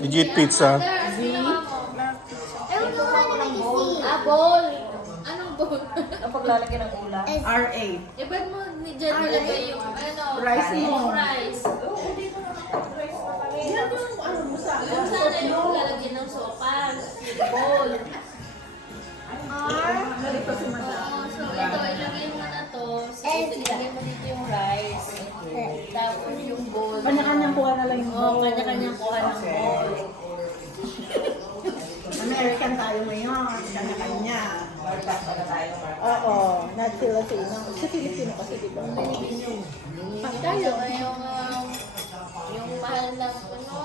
Legit pizza. Bowl. Anong bowl? Ang paglalagyan ng ulam. RA. Eh, ba't mo dyan nilagay yung ano? Rice mo. Yung rice. Yan yung ano mo sa Yung sana yung lalagyan ng sopas. Yung bowl. Nalito si Madam. Oo, so ito, ilagay mo na to. So, ilagay mo dito yung rice. Tapos yung bowl. Kanya-kanyang kuha na lang yung Oo, kanya-kanyang kuha ng bowl. American tayo ngayon. Kanya-kanya. Oo. Not Filipino. Sa Filipino kasi diba? Tayo yung mahal ng ano.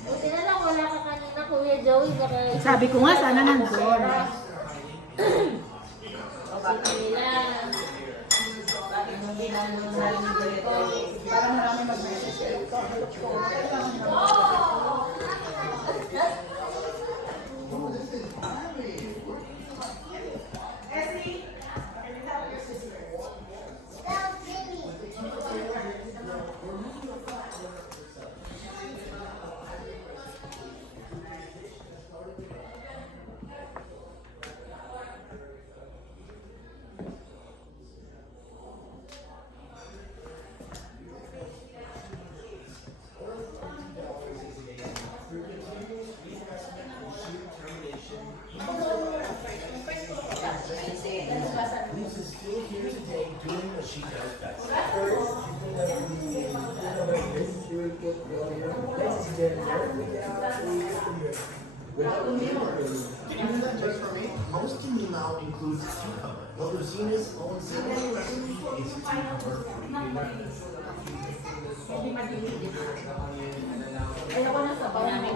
Buti na lang wala ka kanina, Kuya Joey. Baka Sabi ko nga, sana nandun. sige lang. Parang marami mag-message ko. Just for me, most now includes cucumber. But Rosina's own signature recipe is cucumber free. Ayoko na sa bawang.